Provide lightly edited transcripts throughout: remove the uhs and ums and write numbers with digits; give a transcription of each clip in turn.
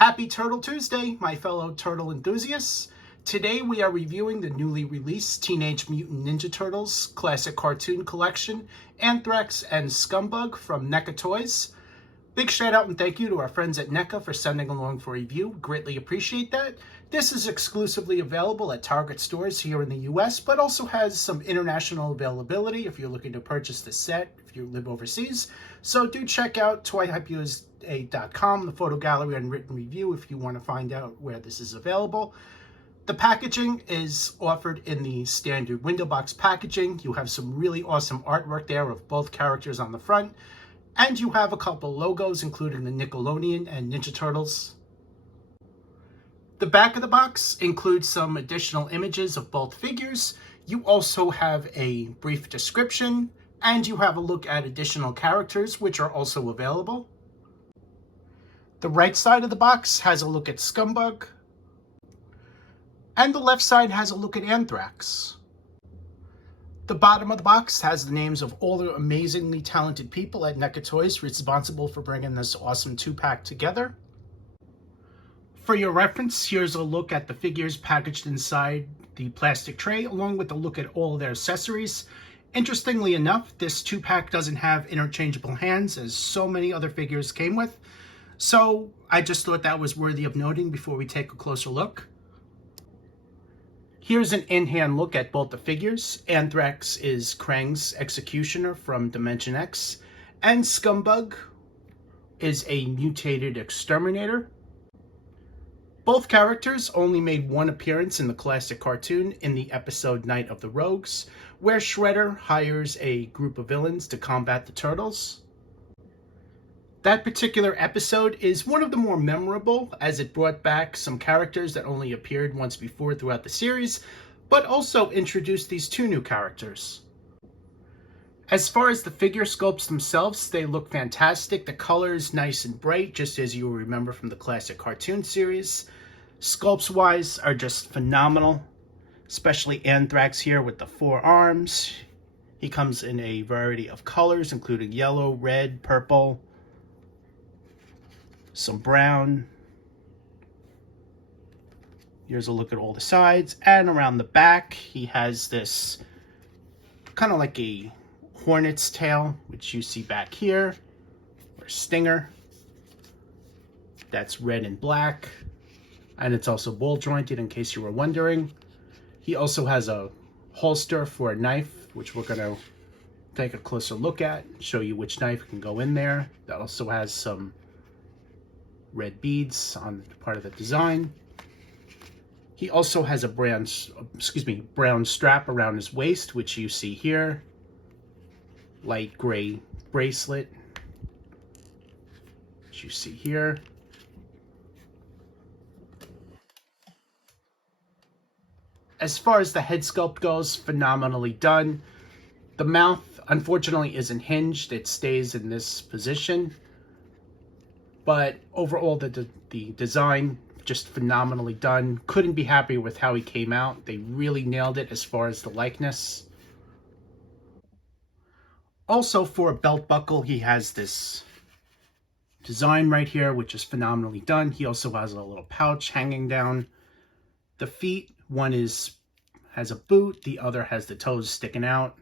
Happy Turtle Tuesday, my fellow turtle enthusiasts. Today we are reviewing the newly released Teenage Mutant Ninja Turtles Classic Cartoon Collection, Antrax and Scumbug from NECA Toys. Big shout out and thank you to our friends at NECA for sending along for review. Greatly appreciate that. This is exclusively available at Target stores here in the US, but also has some international availability if you're looking to purchase the set if you live overseas. So do check out toyhypeusa.com, the photo gallery and written review if you want to find out where this is available. The packaging is offered in the standard window box packaging. You have some really awesome artwork there of both characters on the front. And you have a couple logos, including the Nickelodeon and Ninja Turtles. The back of the box includes some additional images of both figures. You also have a brief description, and you have a look at additional characters, which are also available. The right side of the box has a look at Scumbug, and the left side has a look at Antrax. The bottom of the box has the names of all the amazingly talented people at NECA Toys responsible for bringing this awesome two-pack together. For your reference, here's a look at the figures packaged inside the plastic tray, along with a look at all of their accessories. Interestingly enough, this two-pack doesn't have interchangeable hands, as so many other figures came with. So I just thought that was worthy of noting before we take a closer look. Here's an in-hand look at both the figures. Antrax is Krang's executioner from Dimension X, and Scumbug is a mutated exterminator. Both characters only made one appearance in the classic cartoon in the episode Night of the Rogues, where Shredder hires a group of villains to combat the Turtles. That particular episode is one of the more memorable, as it brought back some characters that only appeared once before throughout the series, but also introduced these two new characters. As far as the figure sculpts themselves, they look fantastic. The color is nice and bright, just as you will remember from the classic cartoon series. Sculpts-wise are just phenomenal, especially Antrax here with the four arms. He comes in a variety of colors, including yellow, red, purple, some brown. Here's a look at all the sides, and around the back he has this kind of like a hornet's tail, which you see back here, or stinger. That's red and black, and it's also ball jointed in case you were wondering. He also has a holster for a knife, which we're going to take a closer look at, show you which knife can go in there. That also has some red beads on part of the design. He also has a brown strap around his waist, which you see here. Light gray bracelet, which you see here. As far as the head sculpt goes, phenomenally done. The mouth, unfortunately, isn't hinged. It stays in this position. But overall, the design, just phenomenally done. Couldn't be happier with how he came out. They really nailed it as far as the likeness. Also, for a belt buckle, he has this design right here, which is phenomenally done. He also has a little pouch hanging down. The feet, one has a boot, the other has the toes sticking out,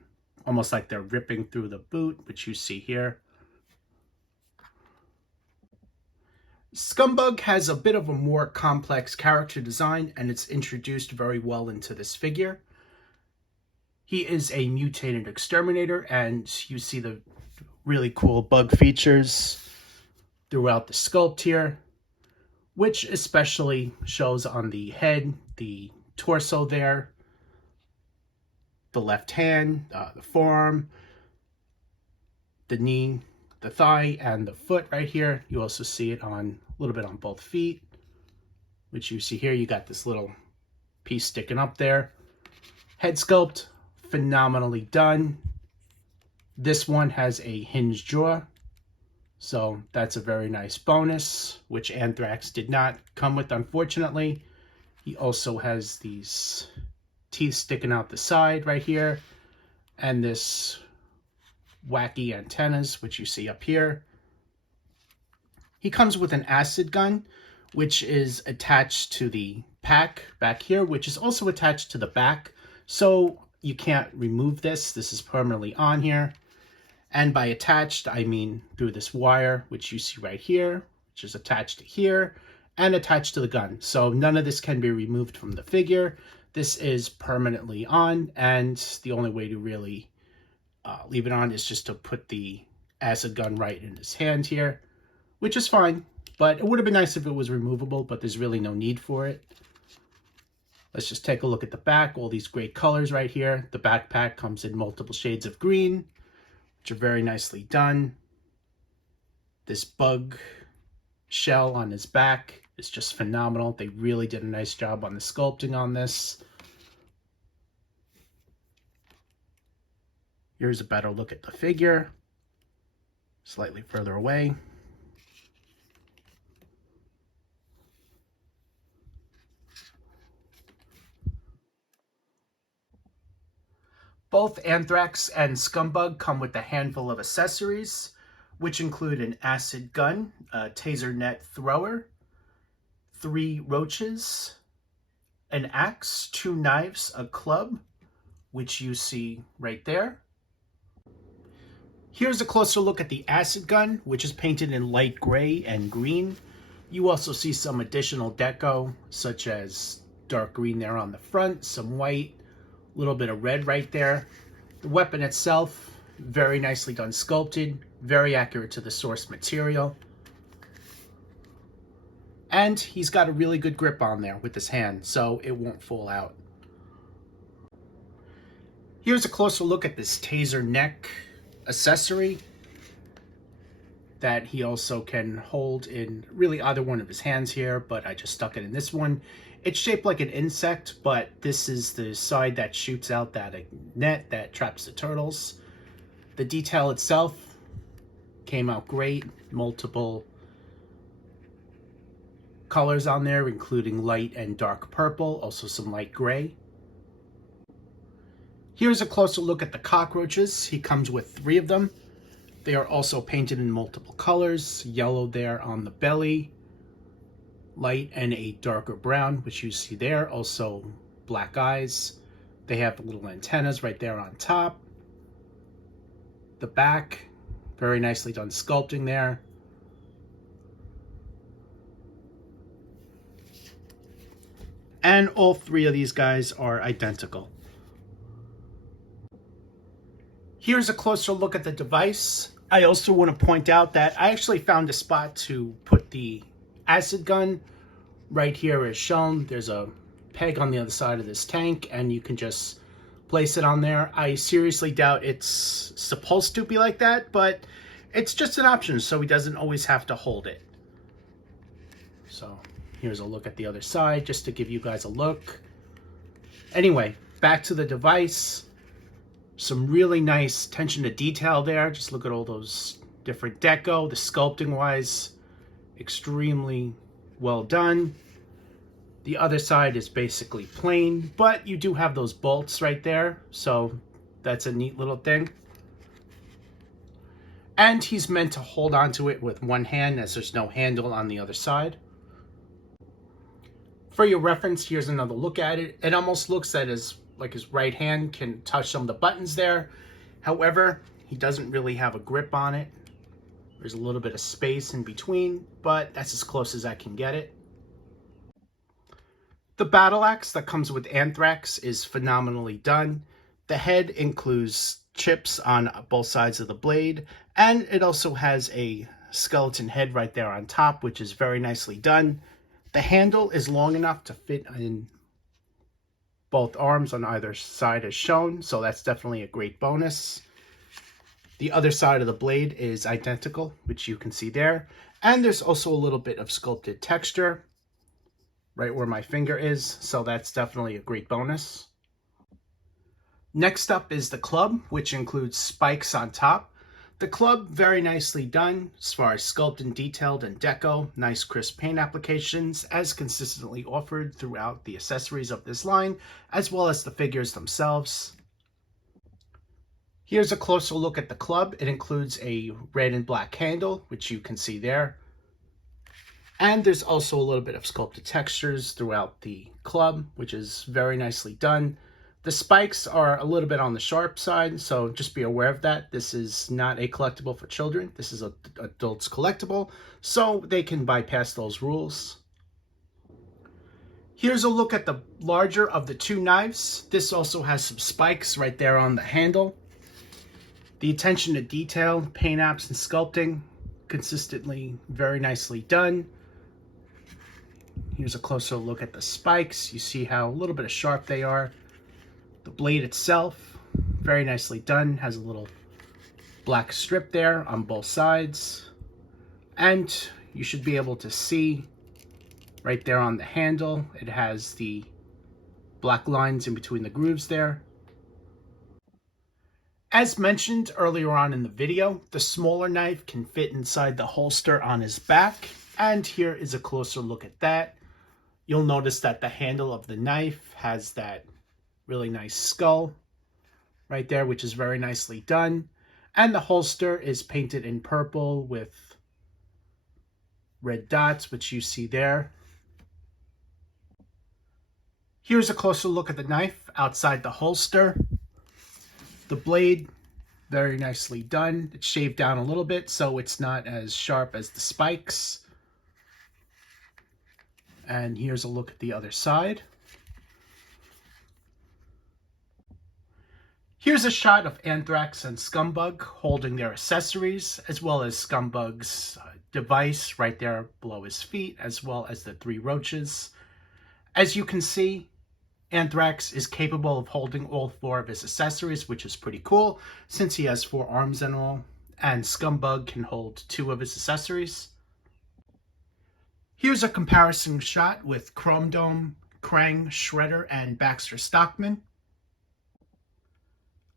almost like they're ripping through the boot, which you see here. Scumbug has a bit of a more complex character design, and it's introduced very well into this figure. He is a mutated exterminator, and you see the really cool bug features throughout the sculpt here, which especially shows on the head, the torso there, the left hand, the forearm, the knee, the thigh, and the foot right here. You also see it on a little bit on both feet, which you see here. You got this little piece sticking up there. Head sculpt, phenomenally done. This one has a hinged jaw, so that's a very nice bonus, which Antrax did not come with, unfortunately. He also has these teeth sticking out the side right here, and this wacky antennas, which you see up here. He comes with an acid gun, which is attached to the pack back here, which is also attached to the back. So you can't remove this. This is permanently on here. And by attached, I mean through this wire, which you see right here, which is attached to here and attached to the gun. So none of this can be removed from the figure. This is permanently on, and the only way to really leave it on is just to put the acid gun right in his hand here, which is fine, but it would have been nice if it was removable, but there's really no need for it. Let's just take a look at the back, all these great colors right here. The backpack comes in multiple shades of green, which are very nicely done. This bug shell on his back is just phenomenal. They really did a nice job on the sculpting on this. Here's a better look at the figure, slightly further away. Both Antrax and Scumbug come with a handful of accessories, which include an acid gun, a taser net thrower, 3 roaches, an axe, 2 knives, a club, which you see right there. Here's a closer look at the acid gun, which is painted in light gray and green. You also see some additional deco, such as dark green there on the front, some white, a little bit of red right there. The weapon itself, very nicely done sculpted, very accurate to the source material. And he's got a really good grip on there with his hand, so it won't fall out. Here's a closer look at this taser neck accessory that he also can hold in really either one of his hands here, but I just stuck it in this one. It's shaped like an insect, but this is the side that shoots out that net that traps the turtles. The detail itself came out great. Multiple colors on there, including light and dark purple, also some light gray. Here's a closer look at the cockroaches. He comes with 3 of them. They are also painted in multiple colors, yellow there on the belly, light and a darker brown, which you see there, also black eyes. They have little antennas right there on top. The back, very nicely done sculpting there. And all 3 of these guys are identical. Here's a closer look at the device. I also want to point out that I actually found a spot to put the acid gun right here as shown. There's a peg on the other side of this tank, and you can just place it on there. I seriously doubt it's supposed to be like that, but it's just an option, so he doesn't always have to hold it. So here's a look at the other side, just to give you guys a look. Anyway, back to the device. Some really nice attention to detail there. Just look at all those different deco. The sculpting wise, extremely well done. The other side is basically plain, but you do have those bolts right there, so that's a neat little thing. And he's meant to hold onto it with one hand, as there's no handle on the other side. For your reference, here's another look at it. It almost looks at his right hand can touch some of the buttons there. However, he doesn't really have a grip on it. There's a little bit of space in between, but that's as close as I can get it. The battle axe that comes with Antrax is phenomenally done. The head includes chips on both sides of the blade, and it also has a skeleton head right there on top, which is very nicely done. The handle is long enough to fit in both arms on either side as shown, so that's definitely a great bonus. The other side of the blade is identical, which you can see there. And there's also a little bit of sculpted texture right where my finger is, so that's definitely a great bonus. Next up is the club, which includes spikes on top. The club, very nicely done as far as sculpt and detailed and deco. Nice crisp paint applications, as consistently offered throughout the accessories of this line, as well as the figures themselves. Here's a closer look at the club. It includes a red and black handle, which you can see there. And there's also a little bit of sculpted textures throughout the club, which is very nicely done. The spikes are a little bit on the sharp side, so just be aware of that. This is not a collectible for children. This is an adult's collectible, so they can bypass those rules. Here's a look at the larger of the two knives. This also has some spikes right there on the handle. The attention to detail, paint apps, and sculpting, consistently very nicely done. Here's a closer look at the spikes. You see how a little bit of sharp they are. The blade itself, very nicely done. Has a little black strip there on both sides. And you should be able to see right there on the handle, it has the black lines in between the grooves there. As mentioned earlier on in the video, the smaller knife can fit inside the holster on his back. And here is a closer look at that. You'll notice that the handle of the knife has that really nice skull right there, which is very nicely done. And the holster is painted in purple with red dots, which you see there. Here's a closer look at the knife outside the holster. The blade, very nicely done. It's shaved down a little bit, so it's not as sharp as the spikes. And here's a look at the other side. Here's a shot of Antrax and Scumbug holding their accessories, as well as Scumbug's device right there below his feet, as well as the 3 roaches. As you can see, Antrax is capable of holding all 4 of his accessories, which is pretty cool, since he has 4 arms and all, and Scumbug can hold 2 of his accessories. Here's a comparison shot with Chrome Dome, Krang, Shredder, and Baxter Stockman.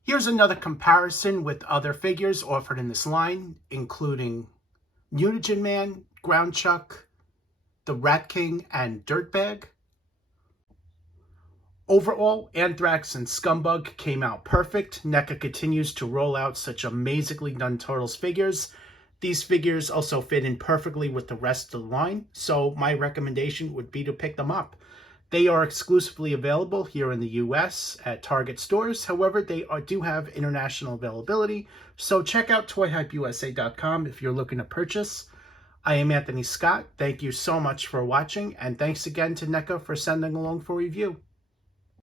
Here's another comparison with other figures offered in this line, including Mutated Man, Ground Chuck, the Rat King, and Dirtbag. Overall, Antrax and Scumbug came out perfect. NECA continues to roll out such amazingly done Turtles figures. These figures also fit in perfectly with the rest of the line, so my recommendation would be to pick them up. They are exclusively available here in the US at Target stores. However, they do have international availability, so check out toyhypeusa.com if you're looking to purchase. I am Anthony Scott. Thank you so much for watching, and thanks again to NECA for sending along for review.